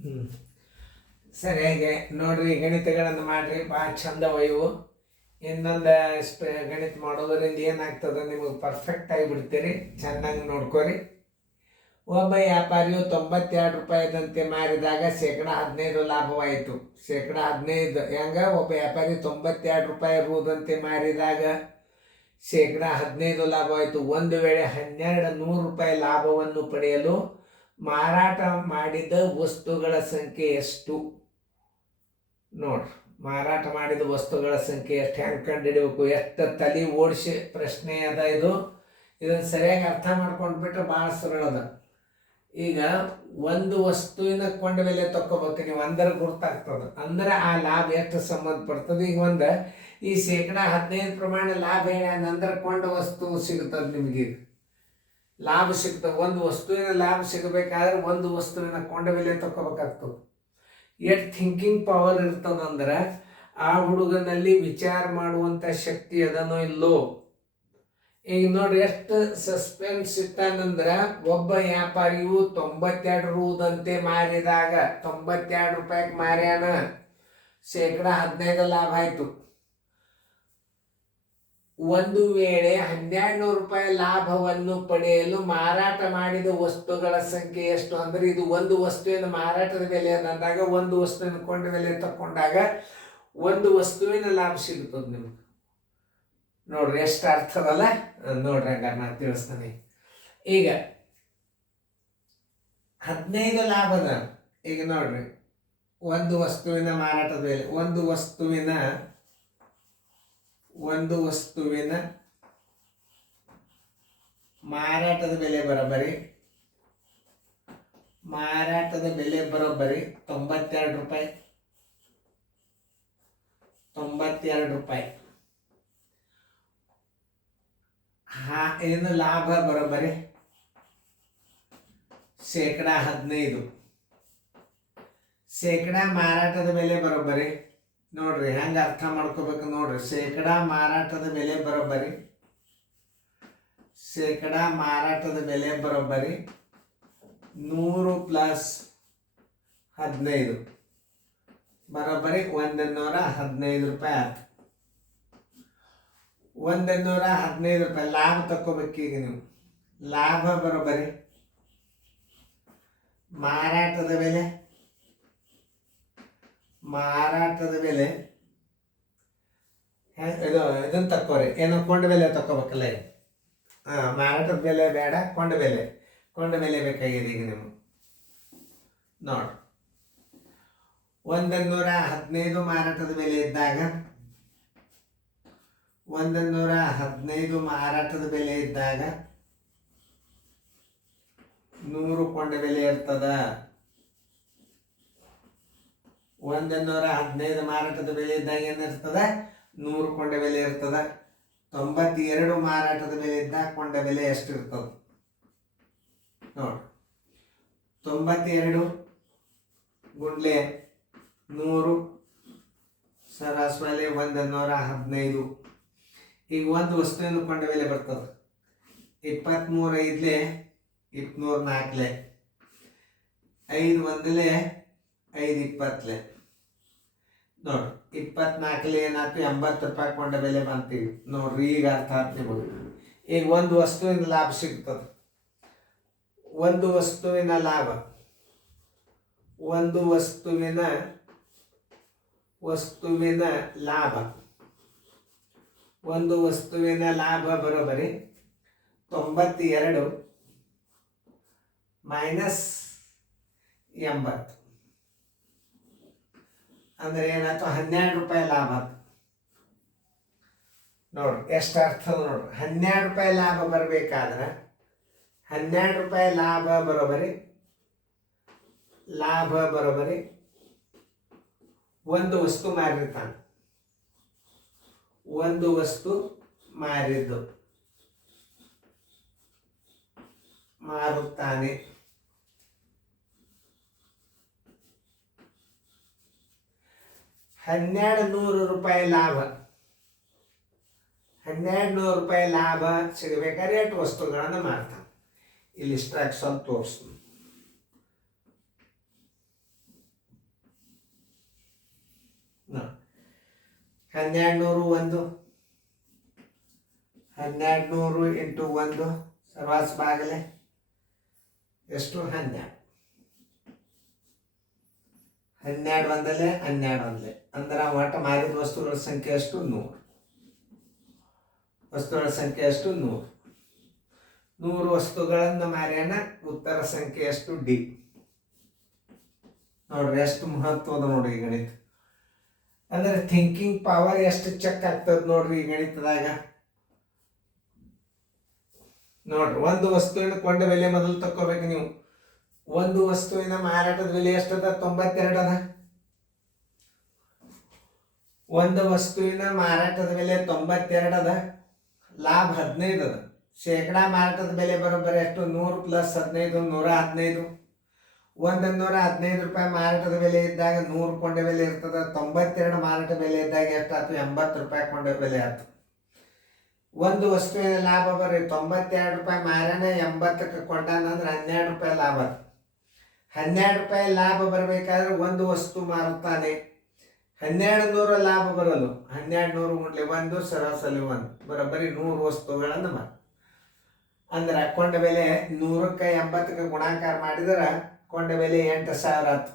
ಹ್ಞೂ ಸರಿಯಾಗಿ ನೋಡ್ರಿ, ಗಣಿತಗಳನ್ನು ಮಾಡಿರಿ, ಭಾಳ ಚಂದ ಇವು. ಇನ್ನೊಂದು ಗಣಿತ ಮಾಡೋದ್ರಿಂದ ಏನಾಗ್ತದೆ, ನಿಮಗೆ ಪರ್ಫೆಕ್ಟ್ ಆಗಿಬಿಡ್ತೀರಿ. ಚೆನ್ನಾಗಿ ನೋಡ್ಕೊರಿ. ಒಬ್ಬ ವ್ಯಾಪಾರಿಯು 92 ರೂಪಾಯಿದಂತೆ ಮಾರಿದಾಗ ಶೇಕಡ 15 ಲಾಭವಾಯಿತು. ಶೇಕಡ 15 ಹೆಂಗ? ಒಬ್ಬ ವ್ಯಾಪಾರಿ 92 ರೂಪಾಯಿ ರುದಂತೆ ಮಾರಿದಾಗ ಶೇಕಡ 15 ಲಾಭವಾಯಿತು. ಒಂದು ವೇಳೆ 1200 ರೂಪಾಯಿ ಲಾಭವನ್ನು ಪಡೆಯಲು ಮಾರಾಟ ಮಾಡಿದ ವಸ್ತುಗಳ ಸಂಖ್ಯೆ ಎಷ್ಟು? ನೋಡ್ರಿ, ಮಾರಾಟ ಮಾಡಿದ ವಸ್ತುಗಳ ಸಂಖ್ಯೆ ಎಷ್ಟು ಹೆಂಗೆ ಕಂಡು ಹಿಡಿಬೇಕು? ಎಷ್ಟು ತಲೆ ಓಡಿಸಿ ಪ್ರಶ್ನೆ ಅದ ಇದು. ಇದನ್ನು ಸರಿಯಾಗಿ ಅರ್ಥ ಮಾಡ್ಕೊಂಡ್ಬಿಟ್ರೆ ಭಾಳ ಸರಳ ಅದ. ಈಗ ಒಂದು ವಸ್ತುವಿನ ಕೊಂಡ ಬೆಲೆ ತಕ್ಕೋಬೇಕು ನೀವು, ಅಂದ್ರೆ ಗುರ್ತಾಗ್ತದೆ. ಅಂದ್ರೆ ಆ ಲಾಭ ಎಷ್ಟು ಸಂಬಂಧಪಡ್ತದೆ. ಈಗ ಈ ಶೇಕಡ 15 ಪ್ರಮಾಣ ಲಾಭ ಅಂದ್ರೆ ಕೊಂಡ ವಸ್ತು ಸಿಗುತ್ತದೆ ನಿಮಗೆ, ಲಾಭ ಸಿಗ್ತದೆ. ಒಂದು ವಸ್ತುವಿನ ಲಾಭ ಸಿಗಬೇಕಾದ್ರೆ ಒಂದು ವಸ್ತುವಿನ ಕೊಂಡ ಬೆಲೆ ತಕ್ಕೋಬೇಕಾಗ್ತದೆ. ಎಷ್ಟು ಥಿಂಕಿಂಗ್ ಪವರ್ ಇರ್ತದಂದ್ರೆ ಆ ಹುಡುಗನಲ್ಲಿ ವಿಚಾರ ಮಾಡುವಂಥ ಶಕ್ತಿ ಅದನೋ ಇಲ್ಲೋ. ಈಗ ನೋಡ್ರಿ, ಎಷ್ಟು ಸಸ್ಪೆನ್ಸ್ ಇಟ್ಟಾನಂದ್ರೆ, ಒಬ್ಬ ವ್ಯಾಪಾರಿಯು 92 ರೂದಂತೆ ಮಾರಿದಾಗ 92 ರೂಪಾಯಿಗೆ ಮಾರ್ಯಾನ, ಶೇಕಡ 15 ಲಾಭ ಆಯಿತು. ಒಂದು ವೇಳೆ 1200 ರೂಪಾಯಿ ಲಾಭವನ್ನು ಪಡೆಯಲು ಮಾರಾಟ ಮಾಡಿದ ವಸ್ತುಗಳ ಸಂಖ್ಯೆ ಎಷ್ಟು? ಅಂದ್ರೆ ಇದು ಒಂದು ವಸ್ತುವಿನ ಮಾರಾಟದ ಬೆಲೆ ಅಂದಾಗ, ಒಂದು ವಸ್ತುವಿನ ಕೊಂಡ ಬೆಲೆ ತಕೊಂಡಾಗ ಒಂದು ವಸ್ತುವಿನ ಲಾಭ ಸಿಗುತ್ತದೆ ನಿಮ್ಗೆ. ನೋಡ್ರಿ ಎಷ್ಟು ಅರ್ಥದಲ್ಲ. ನೋಡ್ರಿ, ಹಂಗಾರೆ ನಾನು ತಿಳಿಸ್ತಾನೆ. ಈಗ 15 ಲಾಭದ, ಈಗ ನೋಡ್ರಿ, ಒಂದು ವಸ್ತುವಿನ ಮಾರಾಟದ ಬೆಲೆ, ಒಂದು ವಸ್ತುವಿನ ಮಾರಾಟದ ಬೆಲೆ ಬರೋಬ್ಬರಿ 92 ರೂಪಾಯಿ. 92 ರೂಪಾಯಿ. ಏನು ಲಾಭ ಬರೋಬ್ಬರಿ ಶೇಕಡ 15. ಶೇಕಡ ಮಾರಾಟದ ಬೆಲೆ ಬರೋಬ್ಬರಿ, ನೋಡ್ರಿ ಹೆಂಗೆ ಅರ್ಥ ಮಾಡ್ಕೋಬೇಕು ನೋಡ್ರಿ. ಶೇಕಡ ಮಾರಾಟದ ಬೆಲೆ ಬರೋಬ್ಬರಿ 100 ಪ್ಲಸ್ 15 ಬರೋಬ್ಬರಿ 115 ರೂಪಾಯಿ ಆಯ್ತು. 115 ರೂಪಾಯಿ ಲಾಭ ತಕ್ಕೋಬೇಕೀಗ ನೀವು. ಲಾಭ ಬರೋಬ್ಬರಿ ಮಾರಾಟದ ಬೆಲೆ ಇದನ್ನು ತಕ್ಕೋರಿ. ಏನೋ ಕೊಂಡ ಬೆಲೆ ತಕ್ಕೋಬೇಕಲ್ಲ. ಮಾರಾಟದ ಬೆಲೆ ಬೇಡ, ಕೊಂಡ ಬೆಲೆ ಬೇಕಾಗಿದೆ ಈಗ ನೀವು. ನೋಡಿ, 115 ಮಾರಾಟದ ಬೆಲೆ ಇದ್ದಾಗ 100 ಕೊಂಡ ಬೆಲೆ ಇರ್ತದ. 115 ಮಾರಾಟದ ಬೆಲೆ ಇದ್ದಾಗ ಏನಿರ್ತದ? 100 ಕೊಂಡ ಬೆಲೆ ಇರ್ತದ. 92 ಮಾರಾಟದ ಬೆಲೆ ಇದ್ದಾಗ ಕೊಂಡ ಬೆಲೆ ಎಷ್ಟು ಇರ್ತದ? ನೋಡಿ, 92 ಗುಂಡ್ಲೆ 100 ಸರಾಸರಿ 115. ಈಗ ಒಂದು ವಸ್ತುವಿನ ಕೊಂಡ ಬೆಲೆ ಬರ್ತದೆ 23 ಐದ್ಲೆ 204, 5 ಒಂದಲೆ 5 20. ನೋಡ್ರಿ, 24 ಏನಾಯ್ತು? 80 ರೂಪಾಯಿ ಕೊಂಡ ಬೆಲೆ ಬಂತೀವಿ. ನೋಡ್ರಿ, ಈಗ ಅರ್ಥ ಆಯ್ತು ನಿಮಗೆ. ಈಗ ಒಂದು ವಸ್ತುವಿನ ಲಾಭ ಸಿಗ್ತದೆ. ಒಂದು ವಸ್ತುವಿನ ಲಾಭ ಬರೋಬ್ಬರಿ 92 ಮೈನಸ್ 80 ಅಂದ್ರೆ ಏನಾಯ್ತು? 12 ರೂಪಾಯಿ ಲಾಭ ಆಯ್ತು. ನೋಡ್ರಿ ಎಷ್ಟು ಅರ್ಥದ ನೋಡ್ರಿ. 12 ರೂಪಾಯಿ ಲಾಭ ಬರಬೇಕಾದ್ರೆ 12 ರೂಪಾಯಿ ಲಾಭ ಬರೋಬ್ಬರಿ ಒಂದು ವಸ್ತು ಮಾರಿರ್ತಾನೆ. ಒಂದು ವಸ್ತು ಮಾರುತ್ತಾನೆ. 1200 ರೂಪಾಯಿ ಲಾಭ. 1200 ರೂಪಾಯಿ ಲಾಭ ಸಿಗಬೇಕಾದ್ರೆ ಎಷ್ಟು ವಸ್ತುಗಳನ್ನು ಮಾರ್ತಾನೆ? ಇಲ್ಲಿ ಸ್ಟ್ರಕ್ಚರ್ ತೋರಿಸ್ತೀನಿ. 1200 1200 ಇಂಟು 1 ಸರ್ವಾಸ್ ಬಾಗಲೆ ಎಷ್ಟು 12 12 ಒಂದಲೆ 12 ಒಂದಲೆ ಅಂದ್ರೆ ಒಟ್ಟು ಮಾರಿದ ವಸ್ತುಗಳ ಸಂಖ್ಯೆ ಎಷ್ಟು 100. ವಸ್ತುಗಳ ಸಂಖ್ಯೆ ಎಷ್ಟು 100. 100 ವಸ್ತುಗಳನ್ನು ಮಾರ್ಯಾನ. ಉತ್ತರ ಸಂಖ್ಯೆ ಎಷ್ಟು ಡಿ. ನೋಡ್ರಿ ಎಷ್ಟು ಮಹತ್ವದ ನೋಡ್ರಿ ಈ ಗಣಿತ. ಅಂದ್ರೆ ಥಿಂಕಿಂಗ್ ಪವರ್ ಎಷ್ಟು ಚೆಕ್ ಆಗ್ತದ ನೋಡ್ರಿ ಈ ಗಣಿತದಾಗ. ನೋಡ್ರಿ ಒಂದು ವಸ್ತುವಿನ ಕೊಂಡ ಬೆಲೆ ಮೊದಲು ತಕ್ಕೋಬೇಕು ನೀವು. ಒಂದು ವಸ್ತುವಿನ ಮಾರಾಟದ ಬೆಲೆ ಎಷ್ಟದ 92 ಅದ. ಒಂದು ವಸ್ತುವಿನ ಮಾರಾಟದ ಬೆಲೆ 92 ಅದ. ಲಾಭ 15 ಅದ. ಶೇಕಡಾ ಮಾರಾಟದ ಬೆಲೆ ಬರೋಬ್ಬರಿ ಎಷ್ಟು 100 ಪ್ಲಸ್ 15 115. 115 ರೂಪಾಯಿ ಮಾರಾಟದ ಬೆಲೆ ಇದ್ದಾಗ 100 ಕೊಂಡ ಬೆಲೆ ಇರ್ತದ. 92 ಮಾರಾಟ ಬೆಲೆ ಇದ್ದಾಗ ಎಷ್ಟಾಯ್ತು 80 ರೂಪಾಯಿ ಕೊಂಡ ಬೆಲೆ ಆಯ್ತು. ಒಂದು ವಸ್ತುವಿನ ಲಾಭ ಬರ್ರಿ 92 ರೂಪಾಯಿ ಮಾರಾನ 80ಕ್ಕೆ ಕೊಂಡಾನ ಅಂದ್ರೆ 12 ರೂಪಾಯಿ ಲಾಭ. 12 ರೂಪಾಯಿ ಲಾಭ ಬರಬೇಕಾದ್ರೆ ಒಂದು ವಸ್ತು ಮಾರುತ್ತಾನೆ. 1200 ಲಾಭ ಬರಲು 1200 ಗುಂಡ್ಲೆ 1 ಸರಾಸರಿ 1 ಬರೋಬ್ಬರಿ 100 ವಸ್ತುಗಳನ್ನು ಅಂದ್ರೆ ಕೊಂಡ ಬೆಲೆ 100ಕ್ಕೆ 80ಕ್ಕೆ ಗುಣಾಕಾರ ಮಾಡಿದ್ರೆ ಕೊಂಡ ಬೆಲೆ 8000 ಆಯ್ತು.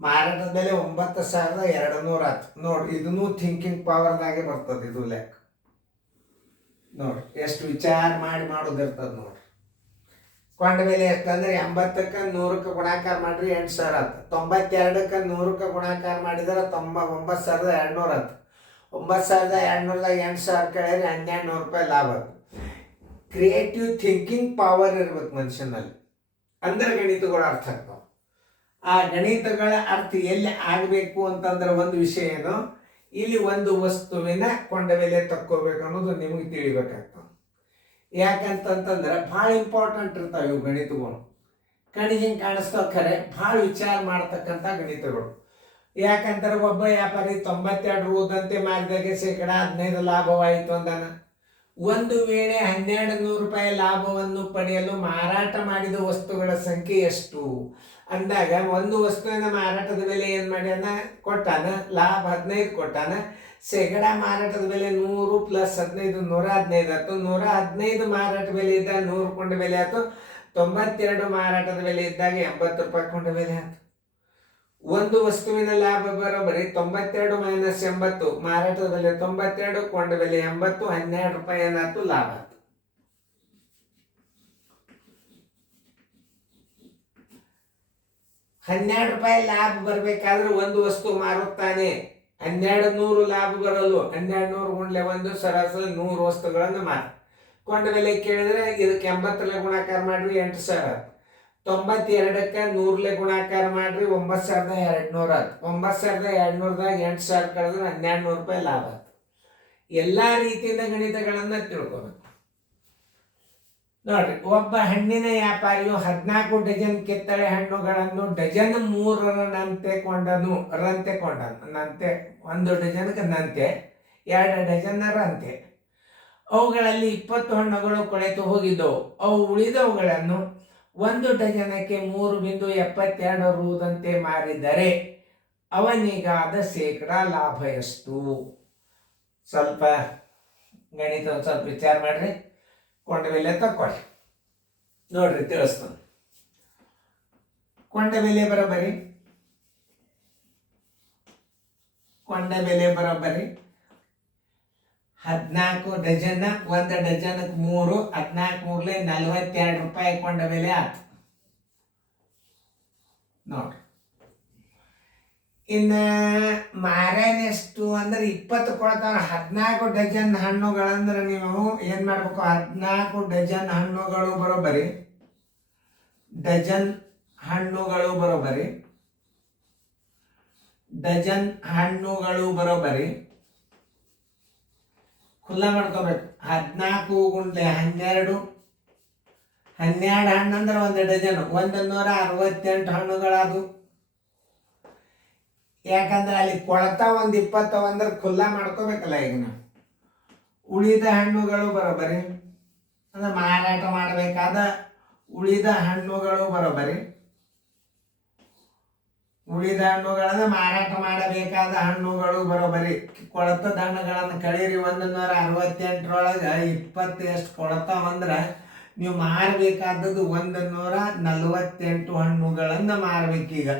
ಮಾರಾಟದ ಬೆಲೆ 9200 ಆಯ್ತು. ನೋಡ್ರಿ ಇದನ್ನು ಥಿಂಕಿಂಗ್ ಪವರ್ದಾಗೆ ಬರ್ತದೆ. ಇದು ಲೆಕ್ಕ ನೋಡ್ರಿ ಎಷ್ಟು ವಿಚಾರ ಮಾಡಿ ಮಾಡೋದಿರ್ತದೆ ನೋಡ್ರಿ. ಕೊಂಡ ಬೆಲೆ ಎಷ್ಟು ಅಂದ್ರೆ 80ಕ್ಕೆ 100ಕ್ಕೆ ಗುಣಾಕಾರ ಮಾಡ್ರಿ 8000 ಆಯ್ತು. 92ಕ್ಕೆ 100ಕ್ಕೆ ಗುಣಾಕಾರ ಮಾಡಿದ್ರೆ 9200 ಆಯ್ತು. 9200ದಾಗ 8000 ಕಳೆದ್ರೆ 1200 ರೂಪಾಯಿ ಲಾಭ ಆಯ್ತು. ಕ್ರಿಯೇಟಿವ್ ಥಿಂಕಿಂಗ್ ಪವರ್ ಇರ್ಬೇಕು ಮನುಷ್ಯನಲ್ಲಿ, ಅಂದ್ರೆ ಗಣಿತಗಳು ಅರ್ಥ ಆಗ್ತಾವ. ಆ ಗಣಿತಗಳ ಅರ್ಥ ಎಲ್ಲಿ ಆಗಬೇಕು ಅಂತಂದ್ರೆ ಒಂದು ವಿಷಯ ಏನು, ಇಲ್ಲಿ ಒಂದು ವಸ್ತುವಿನ ಕೊಂಡ ಬೆಲೆ ತಕ್ಕೋಬೇಕು ಅನ್ನೋದು ನಿಮಗೆ ತಿಳಿಬೇಕಾಗ್ತದೆ. ಯಾಕಂತಂದ್ರೆ ಭಾಳ ಇಂಪಾರ್ಟೆಂಟ್ ಇರ್ತಾವೆ ಇವು ಗಣಿತಗಳು. ಕಣಿಗೆ ಹಿಂಗೆ ಕಾಣಿಸ್ತಾವ, ಖರೆ ಭಾಳ ವಿಚಾರ ಮಾಡ್ತಕ್ಕಂಥ ಗಣಿತಗಳು. ಯಾಕಂತಾರೆ ಒಬ್ಬ ವ್ಯಾಪಾರಿ 92 ರೂದಂತೆ ಮಾರಿದಾಗೆ ಶೇಕಡ 15 ಲಾಭವಾಯಿತು ಅಂದಾನ. ಒಂದು ವೇಳೆ 1200 ರೂಪಾಯಿ ಲಾಭವನ್ನು ಪಡೆಯಲು ಮಾರಾಟ ಮಾಡಿದ ವಸ್ತುಗಳ ಸಂಖ್ಯೆ ಎಷ್ಟು ಅಂದಾಗ ಒಂದು ವಸ್ತುವಿನ ಮಾರಾಟದ ಬೆಲೆ ಏನು ಮಾಡ್ಯಾನ ಕೊಟ್ಟಾನ, ಲಾಭ 15 ಕೊಟ್ಟಾನ. ಶೇಕಡಾ ಮಾರಾಟದ ಬೆಲೆ 100 ಪ್ಲಸ್ 15 115 ಆಯ್ತು. 115 ಮಾರಾಟ ಬೆಲೆ ಇದ್ದಾಗ 100 ಕೊಂಡ ಬೆಲೆ ಆಯ್ತು. 92 ಮಾರಾಟದ ಬೆಲೆ ಇದ್ದಾಗ 80 ರೂಪಾಯಿ ಕೊಂಡ ಬೆಲೆ ಆಯ್ತು. ಒಂದು ವಸ್ತುವಿನ ಲಾಭ ಬರೋಬ್ಬರಿ 92 ಮೈನಸ್ 80 ಮಾರಾಟದ ಬೆಲೆ 92 ಕೊಂಡ ಬೆಲೆ 80 12 ರೂಪಾಯಿ ಏನಾಯ್ತು ಲಾಭ ಆಯ್ತು. ₹12 ಲಾಭ ಬರಬೇಕಾದ್ರೆ ಒಂದು ವಸ್ತು ಮಾರುತ್ತಾನೆ. 1200 ಲಾಭ ಬರಲು 1200 ಗುಂಡ್ಲೆ 1 ಸರಾಸರಿ 100 ವಸ್ತುಗಳನ್ನು ಮಾರಿ. ಕೊಂಡ ಬೆಲೆ ಕೇಳಿದ್ರೆ ಇದಕ್ಕೆ 80 ಗುಣಾಕಾರ ಮಾಡ್ರಿ 8000. 92ಕ್ಕೆ 100 ಗುಣಾಕಾರ ಮಾಡ್ರಿ 9200 ಆಯ್ತು. 9200ದಾಗ 8000 ಕಳೆದ್ರೆ 1200 ರೂಪಾಯಿ ಲಾಭ ಆಯ್ತು. ಎಲ್ಲ ರೀತಿಯಿಂದ ಗಣಿತಗಳನ್ನ ತಿಳ್ಕೊಬೇಕು ನೋಡ್ರಿ. ಒಬ್ಬ ಹಣ್ಣಿನ ವ್ಯಾಪಾರಿಯು 14 ಡಜನ್ ಕಿತ್ತಳೆ ಹಣ್ಣುಗಳನ್ನು ಡಜನ್ 3 ಕೊಂಡನು. ನಂತೆ 1 ಡಜನ್ಗೆ ನಂತೆ, 2 ಡಜನ್ ರಂತೆ. ಅವುಗಳಲ್ಲಿ 20 ಹಣ್ಣುಗಳು ಕೊಳೆತು ಹೋಗಿದ್ದವು. ಅವು ಉಳಿದವುಗಳನ್ನು 1 ಡಜನಕ್ಕೆ 3.72 ರೂದಂತೆ ಮಾರಿದರೆ ಅವನಿಗಾದ ಶೇಕಡಾ ಲಾಭ ಎಷ್ಟು? ಸ್ವಲ್ಪ ಗಣಿತ ಒಂದು ಸ್ವಲ್ಪ ವಿಚಾರ ಮಾಡ್ರಿ. ಕೊಂಡ ಬೆಲೆ ತಕ್ಕೊಳ್ಳಿ ನೋಡ್ರಿ, ತಿಳಿಸ್ತಾನೆ. ಕೊಂಡ ಬೆಲೆ ಬರೋಬ್ಬರಿ 14 ಡಜನ್. 1 ಡಜನ್ಗೆ 3, 14 ಮೂರ್ಲೆ 42 ರೂಪಾಯಿ ಕೊಂಡ ಬೆಲೆ ಆಯ್ತು ನೋಡ್ರಿ. ಇನ್ನು ಮಾರೇನೆಷ್ಟು ಅಂದ್ರೆ 20 ಕೊಡ್ತಾವ. 14 ಡಜನ್ ಹಣ್ಣುಗಳಂದ್ರೆ ನೀವು ಏನ್ ಮಾಡ್ಬೇಕು, 14 ಡಜನ್ ಹಣ್ಣುಗಳು ಬರೋಬ್ಬರಿ ಡಜನ್ ಹಣ್ಣುಗಳು ಬರೋಬ್ಬರಿ ಖುಲ್ಲಾ ಮಾಡ್ಕೋಬೇಕು. 14 ಗುಂಡ್ಲೆ 12, 12 ಹಣ್ಣಂದ್ರೆ 1 ಡಜನ್ 168 ಹಣ್ಣುಗಳದು. ಯಾಕಂದ್ರೆ ಅಲ್ಲಿ ಕೊಳತಾ 120 ಅಂದ್ರೆ ಖುಲ್ಲಾ ಮಾಡ್ಕೋಬೇಕಲ್ಲ. ಈಗ ನಾವು ಉಳಿದ ಹಣ್ಣುಗಳು ಬರೋಬ್ಬರಿ ಅಂದ್ರೆ ಮಾರಾಟ ಮಾಡಬೇಕಾದ ಉಳಿದ ಹಣ್ಣುಗಳು ಬರೋಬ್ಬರಿ ಉಳಿದ ಹಣ್ಣುಗಳನ್ನು ಮಾರಾಟ ಮಾಡಬೇಕಾದ ಹಣ್ಣುಗಳು ಬರೋಬರಿ. ಕೊಳತದ ಹಣ್ಣುಗಳನ್ನು ಕಳೀರಿ. 168ರೊಳಗೆ 20 ಎಷ್ಟು ಕೊಳತಾವಂದ್ರೆ ನೀವು ಮಾರಬೇಕಾದದ್ದು 148 ಹಣ್ಣುಗಳನ್ನು ಮಾರಬೇಕೀಗ.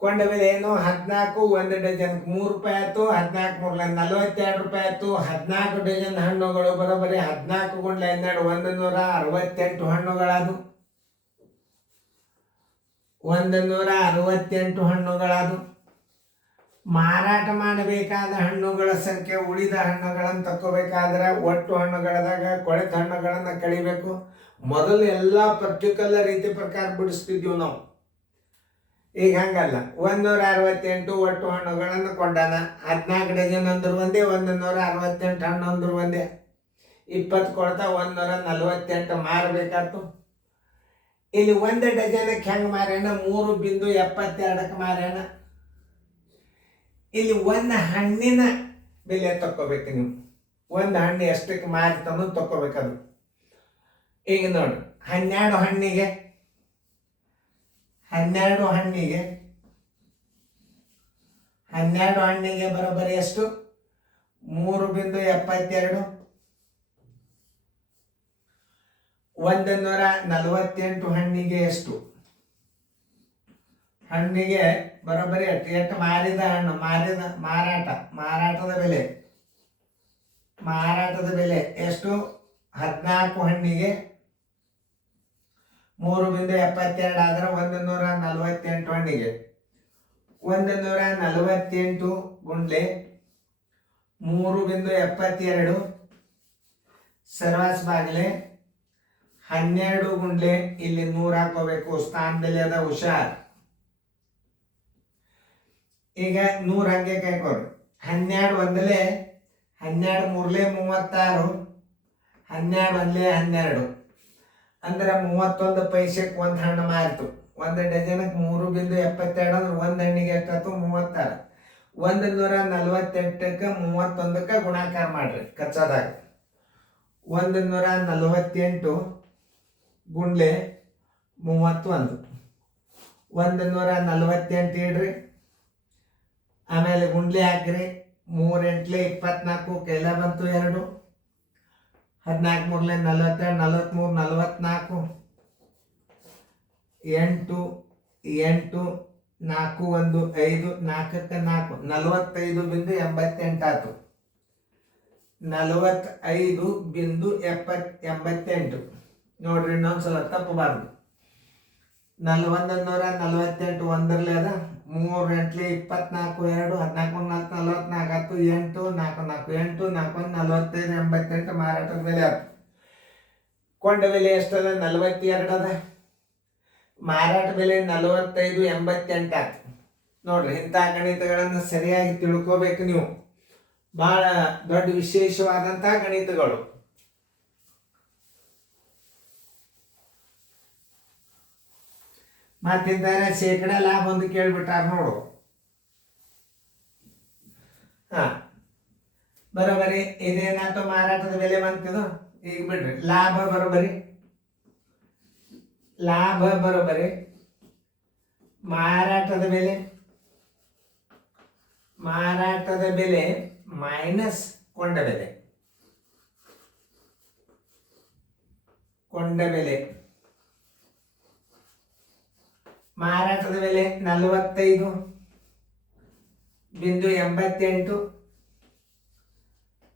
ಕೊಂಡ ಬೆಲೆ ಏನು? 14 1 ಡಜನ್ಗೆ 3 ರೂಪಾಯಿ ಆಯ್ತು. 14 3 42 ರೂಪಾಯಿ ಆಯ್ತು. 14 ಡಜನ್ ಹಣ್ಣುಗಳು ಬರೋಬರಿ 14 ಗುಂಡ್ಲೆ 12 168 ಹಣ್ಣುಗಳದು. 168 ಹಣ್ಣುಗಳದು. ಮಾರಾಟ ಮಾಡಬೇಕಾದ ಹಣ್ಣುಗಳ ಸಂಖ್ಯೆ, ಉಳಿದ ಹಣ್ಣುಗಳನ್ನು ತಗೋಬೇಕಾದ್ರೆ ಒಟ್ಟು ಹಣ್ಣುಗಳದಾಗ ಕೊಳೆತ ಹಣ್ಣುಗಳನ್ನು ಕಳಿಬೇಕು. ಮೊದಲು ಎಲ್ಲ ಪರ್ಟಿಕ್ಯುಲರ್ ರೀತಿ ಪ್ರಕಾರ ಬಿಡಿಸ್ತಿದ್ವಿ ನಾವು. ಈಗ ಹಂಗಲ್ಲ. 168 ಒಟ್ಟು ಹಣ್ಣುಗಳನ್ನು ಕೊಂಡಾನ. 14 ಡಜನ್ ಅಂದ್ರು ಒಂದೇ, 168 ಹಣ್ಣು ಅಂದ್ರು ಒಂದೇ. 20 ಕೊಡ್ತಾ 148 ಮಾರಬೇಕಾಯ್ತು. ಇಲ್ಲಿ 1 ಡಜನಕ್ಕೆ ಹೆಂಗೆ ಮಾರ್ಯಾನ? 3.72ಕ್ಕೆ ಮಾರ್ಯಾನ. ಇಲ್ಲಿ ಒಂದು ಹಣ್ಣಿನ ಬೆಲೆ ತಕ್ಕೋಬೇಕು ನೀವು. ಒಂದು ಹಣ್ಣು ಎಷ್ಟಕ್ಕೆ ಮಾರಿತನೂ ತಕ್ಕೋಬೇಕದು. ಈಗ ನೋಡಿ, 12 ಹಣ್ಣಿಗೆ 12 ಹಣ್ಣಿಗೆ ಬರೋಬ್ಬರಿ ಎಷ್ಟು? 3.72. 148 ಹಣ್ಣಿಗೆ ಎಷ್ಟು? ಹಣ್ಣಿಗೆ ಬರೋಬ್ಬರಿ ಎಷ್ಟು ಮಾರಿದ ಹಣ್ಣು, ಮಾರಾಟದ ಬೆಲೆ ಎಷ್ಟು? 14 ಹಣ್ಣಿಗೆ 3.72 ಆದ್ರೆ 148 ಹಣ್ಣಿಗೆ 148 ಗುಂಡ್ಲೆ 3.72 ಸರ್ವಾಸ್ ಬಾಗ್ಲೆ 12 ಗುಂಡ್ಲೆ ಇಲ್ಲಿ 100 ಹಾಕೋಬೇಕು. ಸ್ಥಾನ ಬೆಲೆ ಅದ, ಹುಷಾರ್. ಈಗ 100 ಹಂಗೆ ಕಾಯ್ಕೋರಿ. 12 ಒಂದಲೇ 12 3ಲೇ 36, 12 ಒಂದಲೇ 12 ಅಂದ್ರೆ 31 ಪೈಸೆಗೆ ಒಂದು ಹಣ್ಣು ಮಾರಿತು. 1 ಡಜನಕ್ಕೆ 3.72 ಅಂದ್ರೆ ಒಂದು ಹಣ್ಣಿಗೆ ಎಷ್ಟಾಯ್ತು? 36. 148ಕ್ಕೆ 31ಕ್ಕೆ ಗುಣಾಕಾರ ಮಾಡ್ರಿ ಕಚ್ಚಾದಾಗ. 148 ಗುಂಡ್ಲೆ 31. 148 ಇಡ್ರಿ. ಆಮೇಲೆ ಗುಂಡ್ಲೆ ಹಾಕ್ರಿ. 3 8 24 ಕೈಲ ಬಂತು 2. 14 3 42 43 44 8 8 4 1 5 4ಕ್ಕೆ 4 45.88 ಆಯ್ತು. 45.88 ನೋಡ್ರಿ, ಇನ್ನೊಂದ್ಸಲ ತಪ್ಪಬಾರ್ದು. 148 ಒಂದರಲ್ಲೇ ಅದ. 3 8 24 2 14 4 44 8 4 4 8 4 45 88 ಮಾರಾಟದ ಬೆಲೆ ಆಯ್ತು. ಕೊಂಡ ಬೆಲೆ ಎಷ್ಟದ? 42 ಅದ. ಮಾರಾಟ ಬೆಲೆ 45.88 ಆಯ್ತು. ನೋಡ್ರಿ, ಇಂಥ ಗಣಿತಗಳನ್ನು ಸರಿಯಾಗಿ ತಿಳ್ಕೋಬೇಕು ನೀವು. ಬಹಳ ದೊಡ್ಡ ವಿಶೇಷವಾದಂತಹ ಗಣಿತಗಳು. ಮತ್ತಿದ್ದಾರೆ ಶೇಕಡ ಲಾಭ ಒಂದು ಕೇಳ್ಬಿಟ್ಟಾರ ನೋಡು. ಬರೋಬರಿ ಇದೇನಾಯ್ತು? ಮಾರಾಟದ ಬೆಲೆ ಬಂತಿದ್ದು. ಈಗ ಬಿಡ್ರಿ, ಲಾಭ ಬರೋಬರಿ ಮಾರಾಟದ ಬೆಲೆ ಮೈನಸ್ ಕೊಂಡ ಬೆಲೆ. ಮಾರಾಟದ ಬೆಲೆ 45.88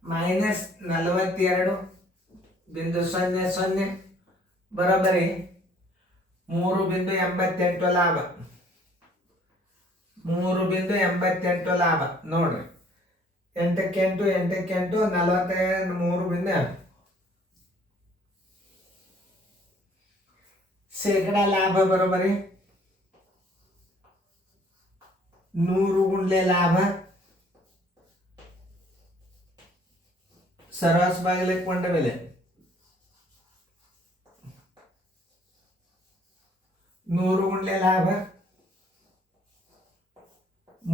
ಮೈನಸ್ 42.00 ಬರೋಬ್ಬರಿ 3.88 ಲಾಭ. 3.88 ಲಾಭ. ನೋಡ್ರಿ, 8ಕ್ಕೆ 8 8ಕ್ಕೆ 8 45 3 ಶೇಕಡ ಲಾಭ ಬರೋಬರಿ 100 ಗುಂಡ್ಲೆ ಲಾಭ. ಸರ್ವಾಸ್ ಬಾಗಿಲೆ ಕೊಂಡ ಬೆಲೆ 100 ಗುಂಡ್ಲೆ ಲಾಭ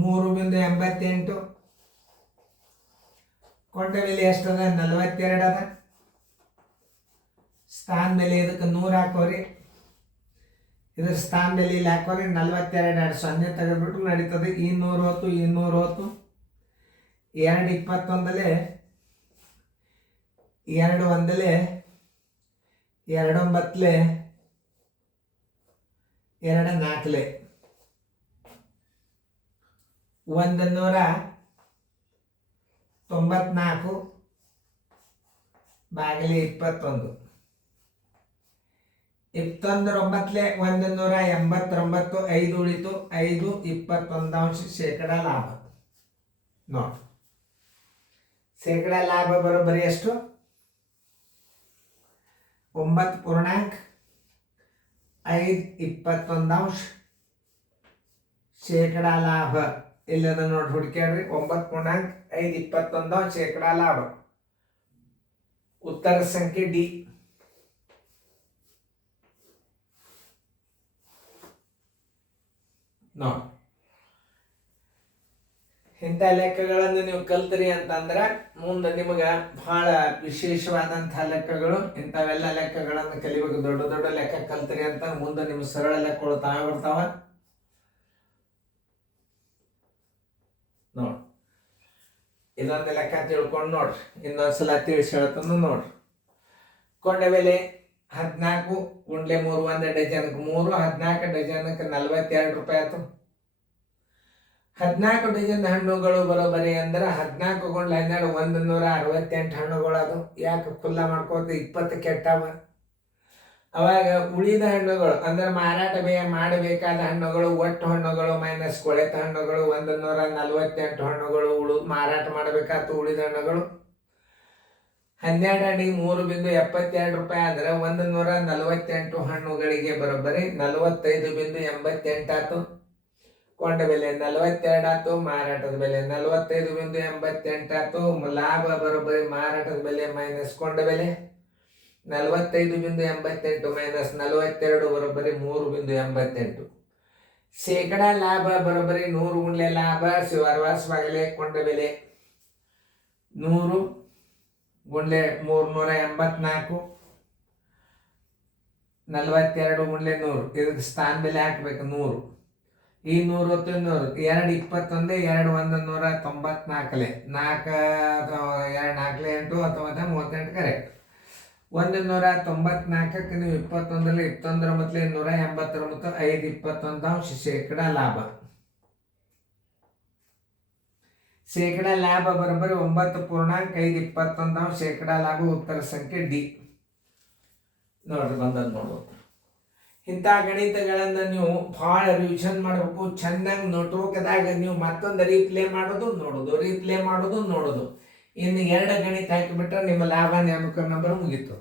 3.88. ಕೊಂಡ ಬೆಲೆ ಎಷ್ಟದ? 42 ಅದ. ಸ್ಥಾನ ಬೆಲೆ ಇದಕ್ಕೆ 100 ಹಾಕೋರಿ. ಇದ್ರ ಸ್ಥಾನದಲ್ಲಿ ಇಲ್ಲಿ ಹಾಕೋರಿ 42 ಎರಡು 0 ತೆಗೆದ್ಬಿಟ್ರು ನಡೀತದೆ. 210 210 2 21 2 1 2 9 2 4 194 ಬಾಗಿಲಿ 21 9 189 5 ಉಳಿತು 5 21% ಲಾಭ. ನೋಡಿ ಶೇಕಡ ಲಾಭ ಬರೋಬ್ಬರಿ ಎಷ್ಟು? 9.5 ಶೇಕಡ ಲಾಭ. ಇಲ್ಲದ ನೋಡಿ ಹುಡುಕ್ಯಾಡ್ರಿ. 9.5 ಶೇಕಡ ಲಾಭ. ಉತ್ತರ ಸಂಖ್ಯೆ ಡಿ. ನೋಡಿ ಇಂಥ ಲೆಕ್ಕಗಳನ್ನು ನೀವು ಕಲ್ತ್ರಿ ಅಂತಂದ್ರೆ ಮುಂದೆ ನಿಮಗೆ ಬಹಳ ವಿಶೇಷವಾದಂತಹ ಲೆಕ್ಕಗಳು, ಇಂಥವೆಲ್ಲ ಲೆಕ್ಕಗಳನ್ನು ಕಲಿಬೇಕು. ದೊಡ್ಡ ದೊಡ್ಡ ಲೆಕ್ಕ ಕಲ್ತ್ರಿ ಅಂತ ಮುಂದೆ ನಿಮ್ಗೆ ಸರಳ ಲೆಕ್ಕಗಳು ತಾವೇ ಬರ್ತಾವ. ನೋಡ್ರಿ ಇದೊಂದು ಲೆಕ್ಕ ತಿಳ್ಕೊಂಡು ನೋಡ್ರಿ. ಇನ್ನೊಂದ್ಸಲ ತಿಳಿಸಿ ಹೇಳ್ತಾನು ನೋಡ್ರಿ. ಕೊಂಡ ಬೆಲೆ 14 ಗುಂಡ್ಲೆ 3 1 ಡಜನ್ಗೆ 3, 14 ಡಜನ್ಗೆ 42 ರೂಪಾಯಿ ಆಯ್ತು. 14 ಡಜನ್ ಹಣ್ಣುಗಳು ಬರೋಬರಿ ಅಂದ್ರೆ 14 ಗುಂಡ್ಲೆ 12 168 ಹಣ್ಣುಗಳು. ಅದು ಯಾಕೆ ಖುಲ್ಲ ಮಾಡ್ಕೋತ 20 ಕೆಟ್ಟವ. ಅವಾಗ ಉಳಿದ ಹಣ್ಣುಗಳು ಅಂದ್ರೆ ಮಾರಾಟ ಮಾಡಬೇಕಾದ ಹಣ್ಣುಗಳು, ಒಟ್ಟು ಹಣ್ಣುಗಳು ಮೈನಸ್ ಕೊಳೆತ ಹಣ್ಣುಗಳು 148 ಹಣ್ಣುಗಳು ಮಾರಾಟ ಮಾಡಬೇಕಾಯ್ತು. ಉಳಿದ ಹಣ್ಣುಗಳು 12 ಹಣ್ಣಿಗೆ 3.72 ರೂಪಾಯಿ ಅಂದ್ರೆ 148 ಹಣ್ಣುಗಳಿಗೆ ಬರೋಬ್ಬರಿ 45.88 ಆಯ್ತು. ಕೊಂಡ ಬೆಲೆ 42 ಆಯ್ತು, ಮಾರಾಟದ ಬೆಲೆ 45.88 ಆಯ್ತು. ಲಾಭ ಬರೋಬ್ಬರಿ ಮಾರಾಟದ ಬೆಲೆ ಮೈನಸ್ ಕೊಂಡ ಬೆಲೆ 45.88 ಮೈನಸ್ 42 ಬರೋಬ್ಬರಿ 3.88. ಶೇಕಡ ಲಾಭ ಬರೋಬ್ಬರಿ 100 ಗುಂಡ್ಲೆ ಲಾಭ ಶಿವಾರವಾಸವಾಗಲೇ ಕೊಂಡ ಬೆಲೆ 100 ಗುಂಡ್ಲೆ 384 42 ಗುಂಡ್ಲೆ 100. ಇದಕ್ಕೆ ಸ್ಥಾನ ಬೆಲೆ ಹಾಕ್ಬೇಕು 100. ಈ 100 2 21 2 194 4 2 4 8 38 ಕರೆಕ್ಟ್. 194ಕ್ಕೆ ನೀವು 21 21 189 5 21 ಶೇಕಡ ಲಾಭ. ಶೇಕಡ ಲಾಭ ಬರೋಬ್ಬರಿ 9.5 ಶೇಕಡ ಲಾಭ. ಉತ್ತರ ಸಂಖ್ಯೆ ಡಿ. ನೋಡ್ರಿ ಬಂದದ್ದು ನೋಡ್ಬೋದು. ಇಂಥ ಗಣಿತಗಳನ್ನು ನೀವು ಭಾಳ ರಿವಿಷನ್ ಮಾಡಬೇಕು. ಚೆನ್ನಾಗಿ ನೋಟ್ಬುಕ್ದಾಗ ನೀವು ಮತ್ತೊಂದು ರೀಪ್ಲೇ ಮಾಡೋದು ನೋಡೋದು. ಇನ್ನು 2 ಗಣಿತ ಹಾಕಿಬಿಟ್ರೆ ನಿಮ್ಮ ಲಾಭ ನೇಮಕ ನಂಬರ್ ಮುಗೀತು.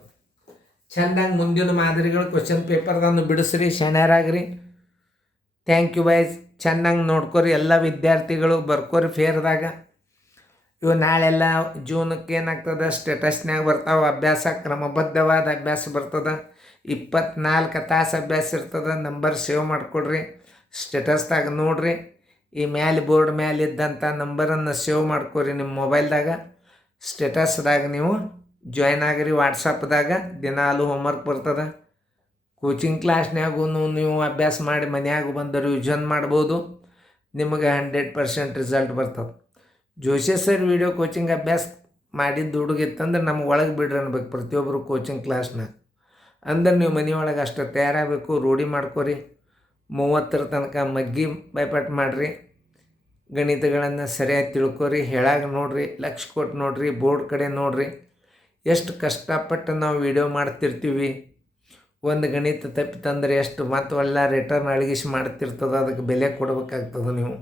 ಚೆಂದಾಗಿ ಮುಂದಿನ ಮಾದರಿಗಳು ಕ್ವಶನ್ ಪೇಪರ್ದನ್ನು ಬಿಡಿಸ್ರಿ, ಶಣ್ಯರಾಗ್ರಿ. Thank you boys. ಚೆನ್ನಾಗಿ ನೋಡ್ಕೊರಿ. ಎಲ್ಲ ವಿದ್ಯಾರ್ಥಿಗಳು ಬರ್ಕೋರಿ ಫೇರ್ದಾಗ. ಇವು ನಾಳೆಲ್ಲ ಜೂನಕ್ಕೆ ಏನಾಗ್ತದೆ ಸ್ಟೇಟಸ್ನ್ಯಾಗ ಬರ್ತಾವೆ. ಅಭ್ಯಾಸ ಕ್ರಮಬದ್ಧವಾದ ಅಭ್ಯಾಸ ಬರ್ತದೆ. 24 ತಾಸು ಅಭ್ಯಾಸ ಇರ್ತದೆ. ನಂಬರ್ ಸೇವ್ ಮಾಡಿಕೊಡ್ರಿ, ಸ್ಟೇಟಸ್ದಾಗ ನೋಡ್ರಿ. ಈ ಬೋರ್ಡ್ ಮ್ಯಾಲೆ ಇದ್ದಂಥ ನಂಬರನ್ನು ಸೇವ್ ಮಾಡ್ಕೊರಿ ನಿಮ್ಮ ಮೊಬೈಲ್ದಾಗ. ಸ್ಟೇಟಸ್ದಾಗ ನೀವು ಜಾಯ್ನ್ ಆಗಿರಿ. ವಾಟ್ಸಪ್ದಾಗ ದಿನಾಲು ಹೋಮ್ವರ್ಕ್ ಬರ್ತದೆ. ಕೋಚಿಂಗ್ ಕ್ಲಾಸ್ನ್ಯಾಗೂ ನೀವು ಅಭ್ಯಾಸ ಮಾಡಿ ಮನ್ಯಾಗ ಬಂದು ರಿವಿಷನ್ ಮಾಡ್ಬೋದು. ನಿಮಗೆ 100% ರಿಸಲ್ಟ್ ಬರ್ತದೆ. ಜೋಶಿ ಸರ್ ವಿಡಿಯೋ ಕೋಚಿಂಗ್ ಅಭ್ಯಾಸ ಮಾಡಿದ್ದು ಹುಡುಗಿತ್ತಂದ್ರೆ ನಮ್ಗೆ ಒಳಗೆ ಬಿಡ್ರಿ ಅನ್ಬೇಕು ಪ್ರತಿಯೊಬ್ಬರು ಕೋಚಿಂಗ್ ಕ್ಲಾಸ್ನಾಗ. ಅಂದ್ರೆ ನೀವು ಮನೆಯೊಳಗೆ ಅಷ್ಟು ತಯಾರಾಗಬೇಕು. ರೂಢಿ ಮಾಡ್ಕೊರಿ. 30 ತನಕ ಮಗ್ಗಿ ಬೈಪಾಟ್ ಮಾಡಿರಿ. ಗಣಿತಗಳನ್ನು ಸರಿಯಾಗಿ ತಿಳ್ಕೊರಿ. ಹೇಳಾಗ ನೋಡ್ರಿ, ಲಕ್ಷ ಕೊಟ್ಟು ನೋಡ್ರಿ, ಬೋರ್ಡ್ ಕಡೆ ನೋಡ್ರಿ. ಎಷ್ಟು ಕಷ್ಟಪಟ್ಟು ನಾವು ವಿಡಿಯೋ ಮಾಡ್ತಿರ್ತೀವಿ. ಒಂದು ಗಣಿತ ತಪ್ಪಿತಂದ್ರೆ ಎಷ್ಟು ಮತ್ತು ಎಲ್ಲ ರಿಟರ್ನ್ ಅಳಗಿಸಿ ಮಾಡ್ತಿರ್ತದೆ. ಅದಕ್ಕೆ ಬೆಲೆ ಕೊಡಬೇಕಾಗ್ತದೆ. ನೀವು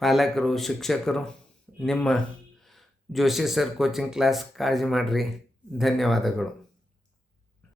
ಪಾಲಕರು, ಶಿಕ್ಷಕರು, ನಿಮ್ಮ ಜೋಶಿ ಸರ್ ಕೋಚಿಂಗ್ ಕ್ಲಾಸ್ ಕಾಳಜಿ ಮಾಡಿರಿ. ಧನ್ಯವಾದಗಳು.